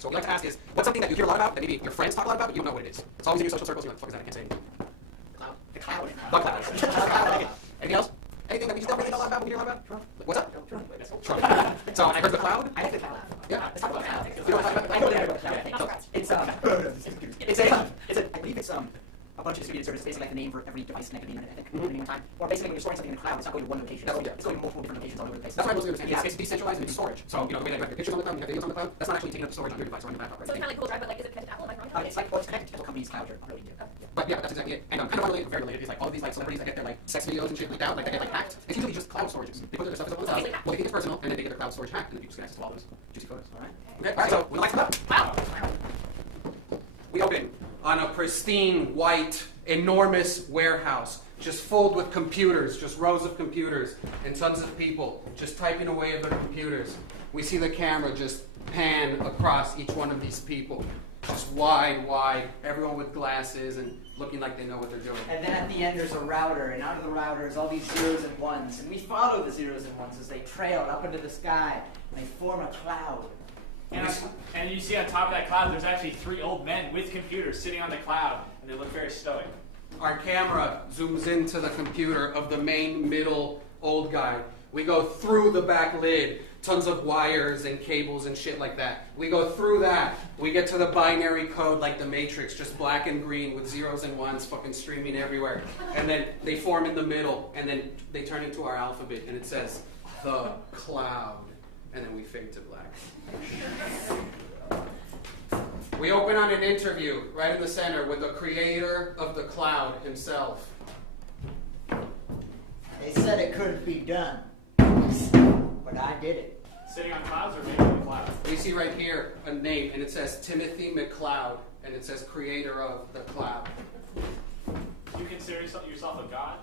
So what we like to ask is, what's something that you hear a lot about, that maybe your friends talk a lot about, but you don't know what it is? It's always in your social circles, you're like, what the fuck is that? I can't say anything. The cloud. The cloud. Anything else? Anything that you still really know a lot about, when you hear a lot about? What's up? Trump. So I heard the cloud. I like the cloud. Yeah. Let's talk about cloud. You know what I'm talking about? I know what the cloud is. It's I believe it's a bunch of distributed services, basically like the name for every device connected to the internet, I think, at any time. Or basically when you're storing something in the cloud, it's not going to one location. It's going to multiple different locations all over the place. That's what I mostly understand. Yeah. It's decentralized and it's storage. So, you know, the way that you have your pictures on the cloud, you have videos on the cloud, that's not actually taking up storage on your device or on your laptop, right? So it's kind of like Google Drive, but like, is it connected to Apple? Am I wrong? It's like, well, it's connected to companies' clouds are really good. But yeah, that's exactly it. And kind of unrelated, very related, is like all of these like celebrities that get their like sex videos and shit leaked out, like they get like hacked. It's usually just cloud storages. They put their stuff up on the cloud. Well, they think it's personal, and then they get their cloud storage hacked, and then you just get access to all those juicy photos. Okay, all right. So we like to wow. We open on a pristine white, enormous warehouse, just filled with computers, just rows of computers, and tons of people just typing away at their computers. We see the camera just pan across each one of these people. Just wide, everyone with glasses and looking like they know what they're doing. And then at the end there's a router, and out of the router is all these zeros and ones. And we follow the zeros and ones as they trail up into the sky, and they form a cloud. And you see on top of that cloud, there's actually 3 old men with computers sitting on the cloud, and they look very stoic. Our camera zooms into the computer of the main middle old guy. We go through the back lid, tons of wires and cables and shit like that. We go through that. We get to the binary code like the Matrix, just black and green with zeros and ones fucking streaming everywhere. And then they form in the middle, and then they turn into our alphabet, and it says, the cloud. And then we fade to black. We open on an interview right in the center with the creator of the cloud himself. They said it couldn't be done, but I did it. Sitting on clouds or maybe on the cloud? We see right here a name, and it says Timothy McCloud, and it says creator of the cloud. Do you consider yourself a god?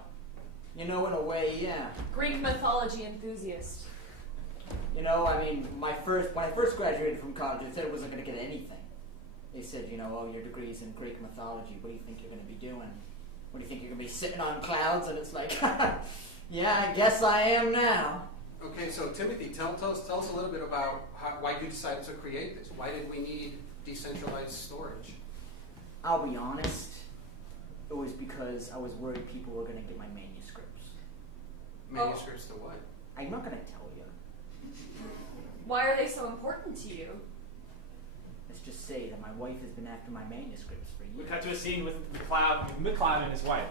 You know, in a way, yeah. Greek mythology enthusiast. You know, I mean, when I first graduated from college, they said I wasn't going to get anything. They said, you know, oh, your degree's in Greek mythology. What do you think you're going to be doing? What do you think you're going to be sitting on clouds? And it's like, yeah, I guess I am now. Okay, so Timothy, tell us a little bit about why you decided to create this. Why did we need decentralized storage? I'll be honest. It was because I was worried people were going to get my manuscripts. Manuscripts to what? I'm not going to tell you. Why are they so important to you? Let's just say that my wife has been after my manuscripts for We years. cut to a scene with McCloud and his wife.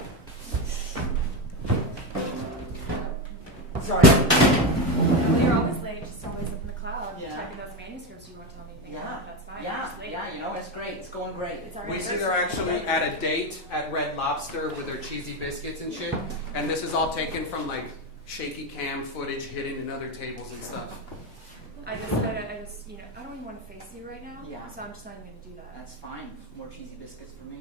Sorry. Well, you're always late, just always up in the cloud, Yeah. typing those manuscripts. You won't tell me anything about it. That's fine. Yeah, You're just late. yeah, you know, it's great. It's going great. It's our We see anniversary. they're actually at a date at Red Lobster with their cheesy biscuits and shit. And this is all taken from like shaky cam footage hidden in other tables and stuff. I just, you know, I don't even want to face you right now. Yeah. So I'm just not even going to do that. That's fine. More cheesy biscuits for me.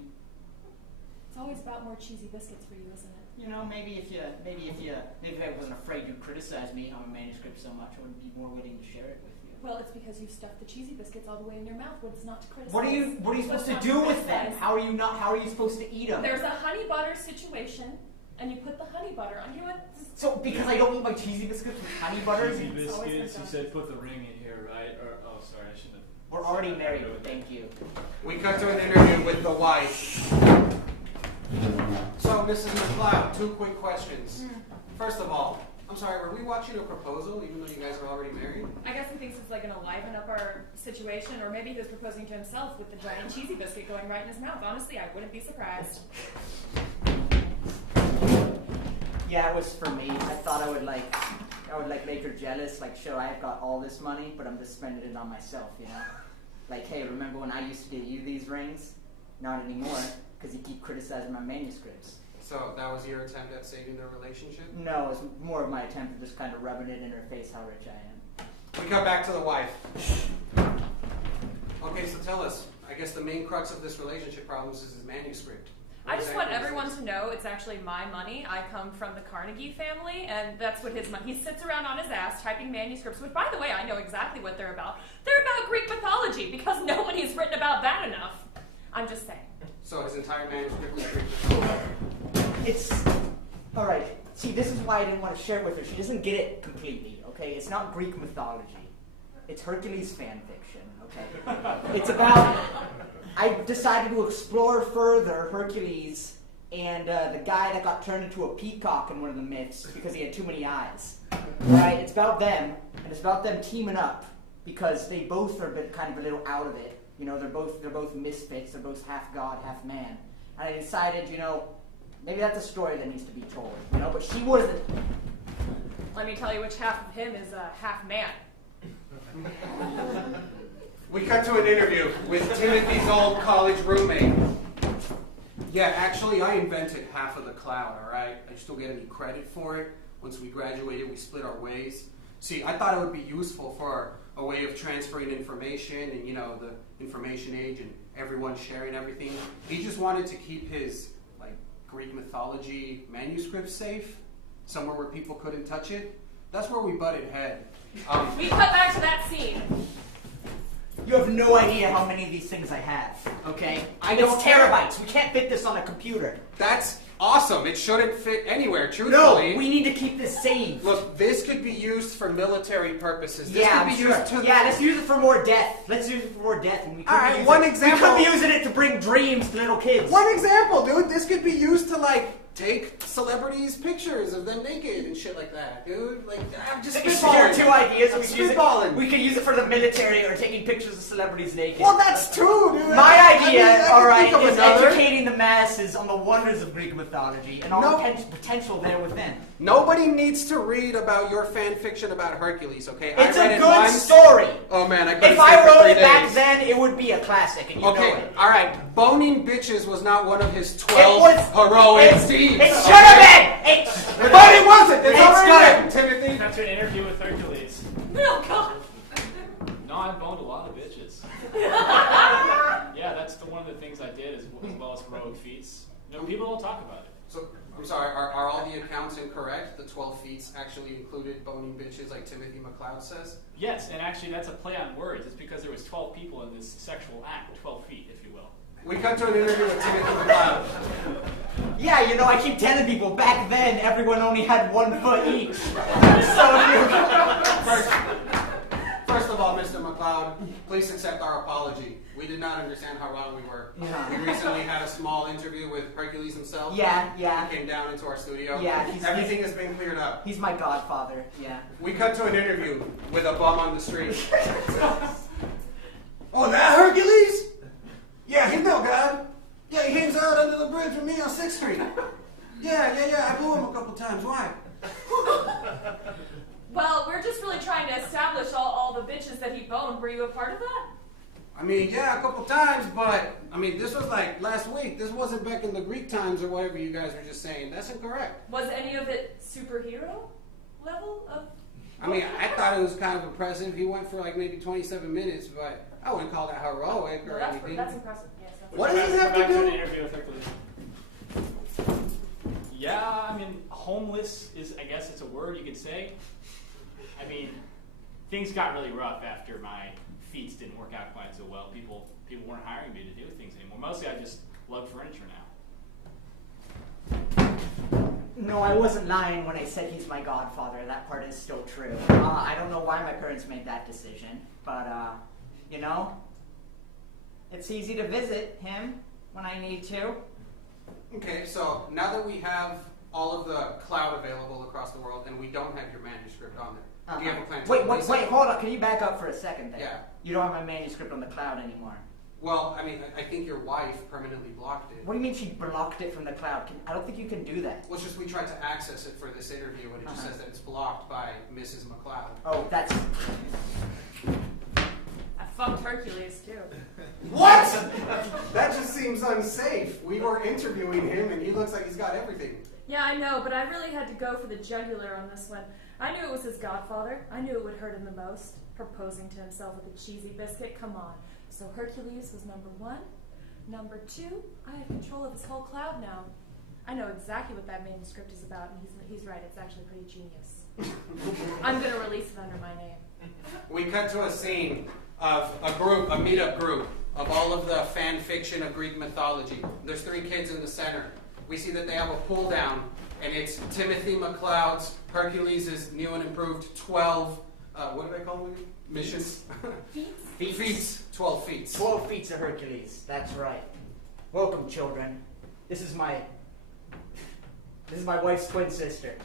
It's always about more cheesy biscuits for you, isn't it? You know, maybe if I wasn't afraid you'd criticize me on a manuscript so much, I would be more willing to share it with you. Well, it's because you stuffed the cheesy biscuits all the way in your mouth. What's not to criticize? What are you supposed to do with them? How are you supposed to eat them? There's a honey butter situation, and you put the honey butter on. You know what? So because I don't eat my cheesy biscuits with honey butter? Cheesy It's always been biscuits, you done. said put the ring in here, right? Or, oh, sorry, I shouldn't have. We're already married, thank you. We cut to an interview with the wife. So, Mrs. McCloud, 2 quick questions. First of all, I'm sorry, were we watching a proposal even though you guys are already married? I guess he thinks it's like going to liven up our situation, or maybe he was proposing to himself with the giant cheesy biscuit going right in his mouth. Honestly, I wouldn't be surprised. Yeah, it was for me. I thought I would make her jealous, like show I've got all this money, but I'm just spending it on myself, you know? Like, hey, remember when I used to get you these rings? Not anymore, because you keep criticizing my manuscripts. So, that was your attempt at saving the relationship? No, it was more of my attempt at just kind of rubbing it in her face how rich I am. We cut back to the wife. Okay, so tell us, I guess the main crux of this relationship problems is his manuscript. I just want everyone to know it's actually my money. I come from the Carnegie family, and that's what his money. He sits around on his ass typing manuscripts, which, by the way, I know exactly what they're about. They're about Greek mythology, because nobody's written about that enough. I'm just saying. So his entire manuscript is Greek. It's all right. See, this is why I didn't want to share it with her. She doesn't get it completely. Okay, it's not Greek mythology. It's Hercules fan fiction, okay? It's about, I decided to explore further Hercules and the guy that got turned into a peacock in one of the myths because he had too many eyes. Right? It's about them, and it's about them teaming up because they both are kind of a little out of it. You know, they're both misfits. They're both half god, half man. And I decided, you know, maybe that's a story that needs to be told. You know, but she wasn't. Let me tell you which half of him is half man. We cut to an interview with Timothy's old college roommate. Yeah, actually, I invented half of the cloud, all right? I just don't get any credit for it. Once we graduated, we split our ways. See, I thought it would be useful for a way of transferring information and, you know, the information age and everyone sharing everything. He just wanted to keep his, like, Greek mythology manuscript safe, somewhere where people couldn't touch it. That's where we butted head. We cut back to that scene. You have no idea how many of these things I have, okay? It's terabytes. We can't fit this on a computer. That's awesome. It shouldn't fit anywhere, No, truthfully. we need to keep this saved. Look, this could be used for military purposes. This Yeah, could be sure. used to... Yeah, let's use it for more death. Let's use it for more death. And we could All right, use one it. example. We could be using it to bring dreams to little kids. One example, dude. This could be used to, like, take celebrities' pictures of them naked and shit like that, dude. Like, I'm just Here spitballing. are two ideas. I'm We could use it. spitballing. We could use it for the military or taking pictures of celebrities naked. Well, that's two, dude. My idea, I all can right, think of is another. educating the masses on the wonders of Greek mythology and all No. the potential there within. Nobody needs to read about your fan fiction about Hercules, okay? It's I read a it good once. story. Oh, man, I couldn't If sleep I for wrote 3 it back days. then, it would be a classic, and you know Okay, it. all right. Boning bitches was not one of his It 12 was heroic it, deeds. It should okay? have been. But it wasn't. It's It's already good. written, Timothy. Cut to an interview with Hercules. Oh, God. No, I've boned a lot of bitches. Yeah, that's one of the things I did as well as heroic feats. No, people don't talk about it. So, I'm sorry, are all the accounts incorrect? The 12 feats actually included boning bitches like Timothy McLeod says? Yes, and actually that's a play on words. It's because there was 12 people in this sexual act, 12 feet, if you will. We cut to an interview with Timothy McLeod. Yeah, you know, I keep telling people back then everyone only had 1 foot each. First of all, Mr. McLeod, please accept our apology. We did not understand how wrong we were. Yeah. We recently had a small interview with Hercules himself. Yeah. He came down into our studio. Yeah, Everything has been cleared up. He's my godfather, yeah. We cut to an interview with a bum on the street. Oh, that Hercules? Yeah, he's no god. Yeah, he hangs out under the bridge with me on 6th Street. Yeah, I blew him a couple times. Why? Well, we're just really trying to establish all the bitches that he boned. Were you a part of that? I mean, yeah, a couple times, but, I mean, this was like last week. This wasn't back in the Greek times or whatever you guys were just saying. That's incorrect. Was any of it superhero level of... I mean, I thought it was kind of impressive. He went for like maybe 27 minutes, but I wouldn't call that heroic or No, anything. that's impressive. Yes, that's What does this have to Back to an do? interview with Hercules. Yeah, I mean, homeless is, I guess it's a word you could say. I mean, things got really rough after my feats didn't work out quite so well. People weren't hiring me to do things anymore. Mostly I just lug furniture now. No, I wasn't lying when I said he's my godfather. That part is still true. I don't know why my parents made that decision, but, you know, it's easy to visit him when I need to. Okay, so now that we have all of the cloud available across the world and we don't have your manuscript on there, do you have a plan to release it? Wait, hold on. Can you back up for a second there? Yeah. You don't have my manuscript on the cloud anymore. Well, I mean, I think your wife permanently blocked it. What do you mean she blocked it from the cloud? I don't think you can do that. Well, it's just we tried to access it for this interview and it just says that it's blocked by Mrs. McLeod. Oh, that's... I fucked Hercules, too. What? That just seems unsafe. We were interviewing him and he looks like he's got everything. Yeah, I know, but I really had to go for the jugular on this one. I knew it was his godfather. I knew it would hurt him the most. Proposing to himself with a cheesy biscuit, come on. So Hercules was number 1. Number 2, I have control of his whole cloud now. I know exactly what that manuscript is about, and he's right, it's actually pretty genius. I'm going to release it under my name. We cut to a scene of a meetup group of all of the fan fiction of Greek mythology. There's 3 kids in the center. We see that they have a pull down, and it's Timothy McLeod's Hercules' new and improved 12, what do they call them? missions. Feet. Feet. 12 feet. 12 feet of Hercules. That's right. Welcome, children. This is my wife's twin sister.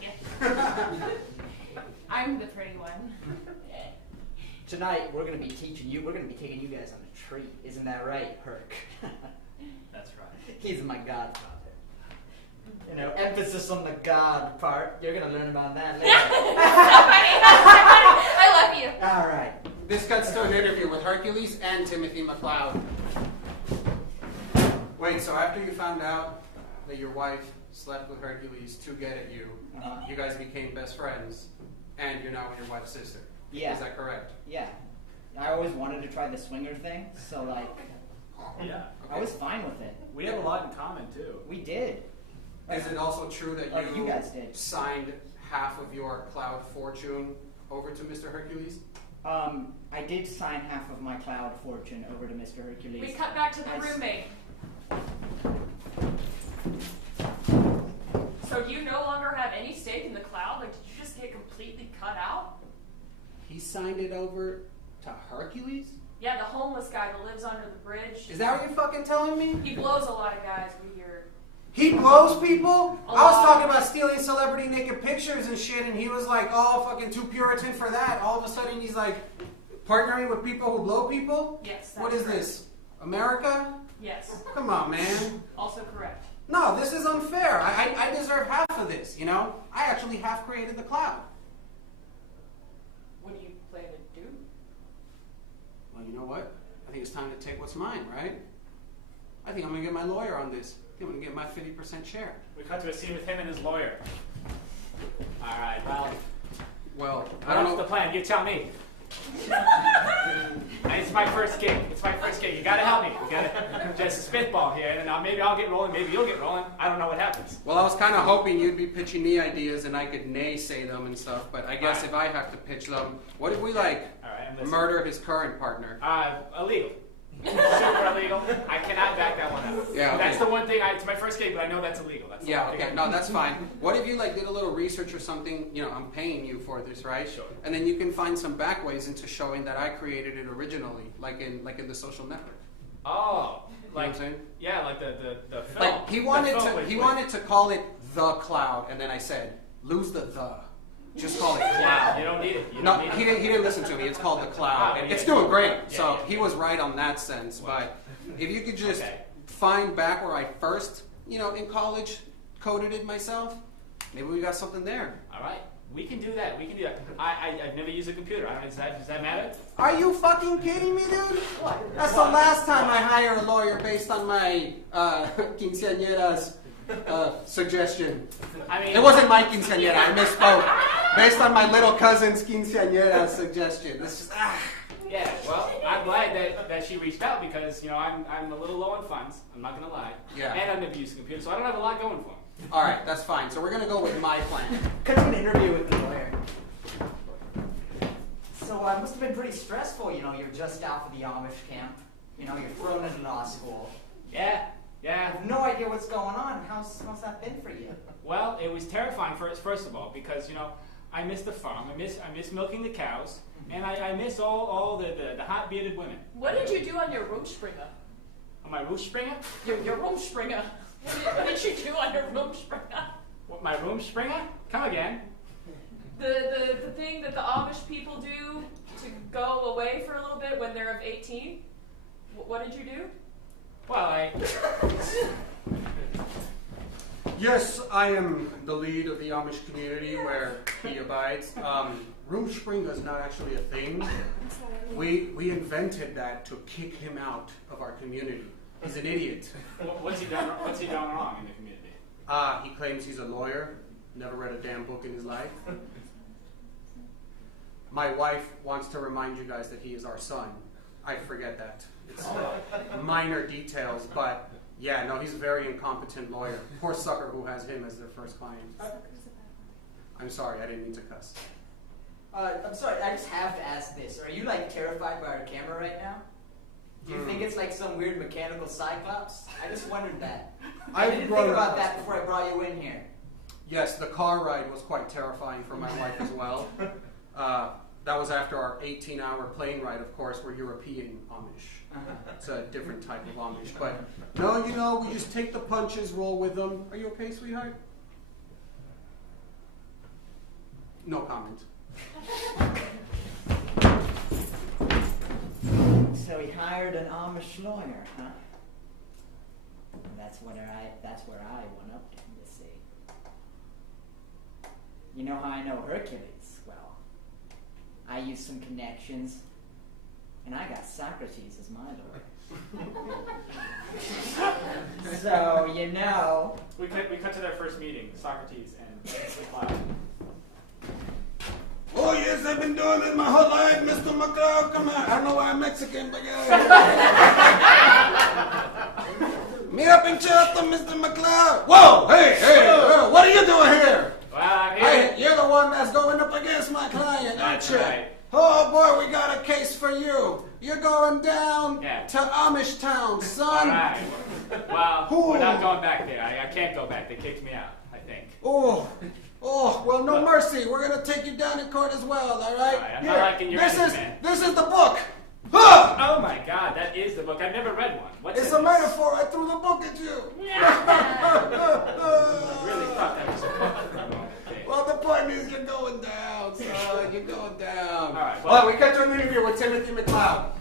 I'm the pretty one. Tonight we're gonna be taking you guys on a treat. Isn't that right, Herc? That's right. He's my godfather. You know, emphasis on the God part. You're gonna learn about that later. I love you. All right. This cuts to an interview with Hercules and Timothy McLeod. Wait, so after you found out that your wife slept with Hercules to get at you, you guys became best friends, and you're now with your wife's sister. Yeah. Is that correct? Yeah. I always wanted to try the swinger thing, so like, Yeah. I was fine with it. We have a lot in common too. We did. Is it also true that Like you guys did. signed half of your cloud fortune over to Mr. Hercules? I did sign half of my cloud fortune over to Mr. Hercules. We cut back to the I s- roommate. So you no longer have any stake in the cloud? Like, did you just get completely cut out? He signed it over to Hercules? Yeah, the homeless guy that lives under the bridge. Is that what you're fucking telling me? He blows a lot of guys, we hear. He blows people? A I was lot. talking about stealing celebrity naked pictures and shit, and he was like, oh, fucking too Puritan for that. All of a sudden, he's like partnering with people who blow people? Yes, that's What is correct. this? America? Yes, Come on, man. also correct. No, this is unfair. I deserve half of this, you know? I actually half created the cloud. What do you plan to do? Well, you know what? I think it's time to take what's mine, right? I think I'm going to get my lawyer on this. I think I'm going to get my 50% share. We cut to a scene with him and his lawyer. All right, Well, I don't what's know. the plan? You tell me. It's my first gig. It's my first gig. You gotta help me. You gotta just spitball here, and maybe I'll get rolling. Maybe you'll get rolling. I don't know what happens. Well, I was kind of hoping you'd be pitching me ideas and I could naysay them and stuff, but I guess Alright. if I have to pitch them, what if we, like, All right, I'm listening. murder his current partner? Illegal. Super illegal. I cannot back that one up. Yeah, okay. That's the one thing. It's my first gig, but I know that's illegal. That's the Yeah, one thing okay, I- no, that's fine. What if you, like, did a little research or something? You know, I'm paying you for this, right? Sure. And then you can find some back ways into showing that I created it originally, like in The Social Network. Oh, You know like what I'm saying? yeah, like the film. Like, he The wanted film to with- he with- wanted to call it The Cloud, and then I said, lose the. Just call it Cloud. Yeah, you don't need it. You No, don't need he it. didn't listen to me. It's called The Cloud. Oh, And yeah, it's yeah. doing great. Yeah, So yeah. he was right on that sense. But if you could just Okay. find back where I first, in college, coded it myself, maybe we got something there. All right, we can do that. We can do that. I've never used a computer. Does that matter? Are you fucking kidding me, dude? That's the last time I hire a lawyer based on my quinceañera's suggestion. I mean, It wasn't my quinceañera. I misspoke. Based on my little cousin's quinceañera's suggestion. It's just, Yeah, well, I'm glad that she reached out because I'm a little low on funds. I'm not gonna lie. Yeah. And I've never used a computer, so I don't have a lot going for me. All right, that's fine. So we're gonna go with my plan. Cut to an interview with the lawyer. So it must have been pretty stressful, you're just out for the Amish camp. You're thrown into law school. Yeah. I have no idea what's going on. How's that been for you? Well, it was terrifying first of all because I miss the farm. I miss milking the cows, and I miss all the hot bearded women. What did you do on your Rumspringer? On my Rumspringer? Your Rumspringer. What did you do on your Rumspringer? What, my Rumspringer? Come again. The thing that the Amish people do to go away for a little bit when they're of 18? What did you do? Well, Yes, I am the lead of the Amish community where he abides. Rumspringa is not actually a thing. We invented that to kick him out of our community. He's an idiot. what's he done wrong in the community? He claims he's a lawyer, never read a damn book in his life. My wife wants to remind you guys that he is our son. I forget that. It's minor details, but yeah, no, he's a very incompetent lawyer. Poor sucker who has him as their first client. I'm sorry, I didn't mean to cuss. I'm sorry, I just have to ask this. Are you terrified by our camera right now? Do you think it's some weird mechanical cyclops? I just wondered that. I didn't think about that before I brought you in here. Yes, the car ride was quite terrifying for my wife as well. That was after our 18-hour plane ride, of course. We're European Amish. It's a different type of Amish. But no, you know, we just take the punches, roll with them. Are you okay, sweetheart? No comment. So he hired an Amish lawyer, huh? That's where I went up to him, you see. You know how I know Hercules? Well, I used some connections, and I got Socrates as my lawyer. So, you know... We cut to their first meeting, Socrates and McCloud. Oh, yes, I've been doing this my whole life, Mr. McCloud. Come on. I don't know why I'm Mexican, but yeah. Meet up in Cheltenham, Mr. McCloud. Whoa, hey, what are you doing here? Well, I'm here. Hey, you're the one that's going up against my client, aren't you? Right. Oh, boy, we got a case for you. You're going down to Amish Town, son. All right. Well, Ooh. we're not going back there. I can't go back. They kicked me out, I think. Oh, well, no mercy. We're going to take you down in court as well, all right? I'm not liking your attitude, man. This is the book. Huh! Oh, my God, that is the book. I've never read one. What's It's in a this? metaphor. I threw the book at you. I really thought that was a book for a moment there. Well, the point is you're going down, son. You're going down. All right, Well, we got to an interview with Timothy McCloud.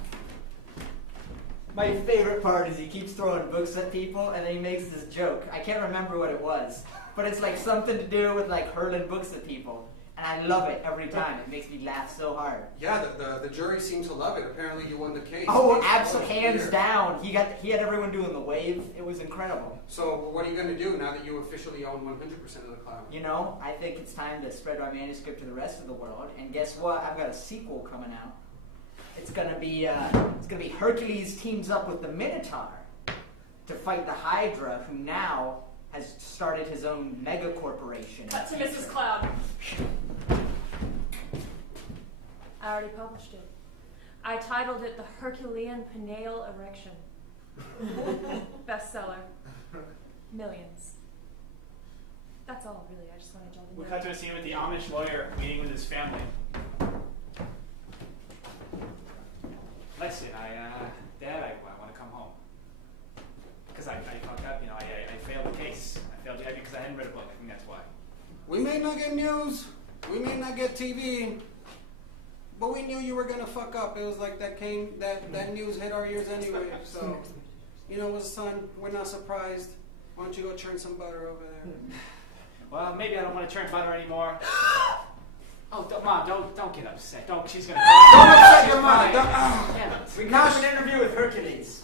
My favorite part is he keeps throwing books at people, and then he makes this joke. I can't remember what it was, but it's like something to do with like hurling books at people. And I love it every time. It makes me laugh so hard. Yeah, the jury seemed to love it. Apparently you won the case. Oh, absolutely, hands down. He had everyone doing the wave. It was incredible. So what are you going to do now that you officially own 100% of the cloud? You know, I think it's time to spread my manuscript to the rest of the world. And guess what? I've got a sequel coming out. It's gonna be Hercules teams up with the Minotaur to fight the Hydra, who now has started his own mega corporation. Cut to Mrs. Cloud. I already published it. I titled it The Herculean Pineal Erection. Bestseller. Millions. That's all, really. I just wanted y'all to know. We cut to a scene with the Amish lawyer meeting with his family. Listen, Dad, I want to come home. Because I fucked up, you know, I failed the case. I failed because I hadn't read a book. I think that's why. We may not get news, we may not get TV, but we knew you were gonna fuck up. It was like that news hit our ears anyway. So, you know what, son? We're not surprised. Why don't you go churn some butter over there? Well, maybe I don't want to churn butter anymore. Oh, Mom, don't get upset. She's gonna. Don't upset your mother. We got an interview with Hercules.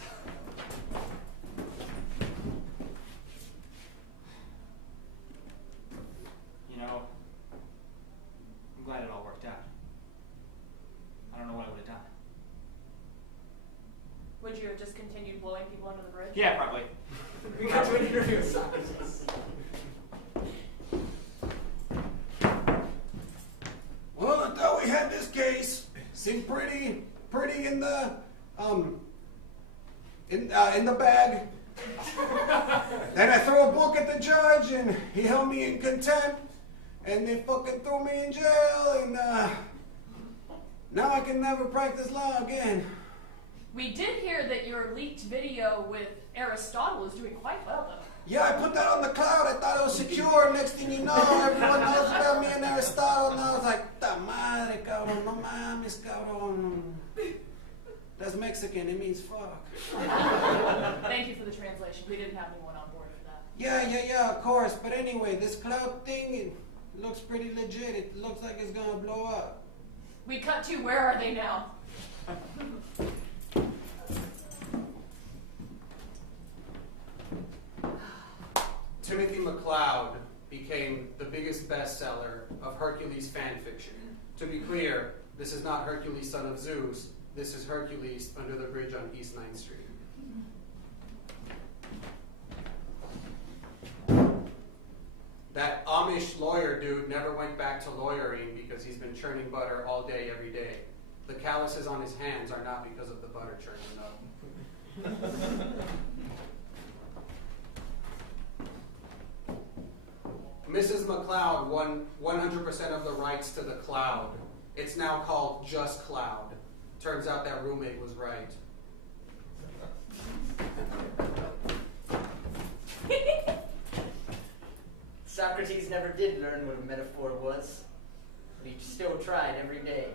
You know, I'm glad it all worked out. I don't know what I would have done. Would you have just continued blowing people under the bridge? Yeah, probably. We got to an interview with Socrates. Well, I thought we had this case. Seemed pretty in the in the bag. Then I threw a book at the judge, and he held me in contempt, and they fucking threw me in jail, and now I can never practice law again. We did hear that your leaked video with Aristotle is doing quite well, though. Yeah, I put that on the cloud. I thought it was secure. Next thing you know, everyone knows about me and Aristotle. And I was like, ta madre, cabrón, no mames, cabrón. That's Mexican. It means fuck. Thank you for the translation. We didn't have anyone on board for that. Yeah, of course. But anyway, this cloud thing, it looks pretty legit. It looks like it's going to blow up. We cut to, where are they now? Timothy McCloud became the biggest bestseller of Hercules fan fiction. To be clear, this is not Hercules, son of Zeus. This is Hercules under the bridge on East 9th Street. That Amish lawyer dude never went back to lawyering because he's been churning butter all day, every day. The calluses on his hands are not because of the butter churning, though. Mrs. McCloud won 100% of the rights to the cloud. It's now called Just Cloud. Turns out that roommate was right. Socrates never did learn what a metaphor was, but he still tried every day.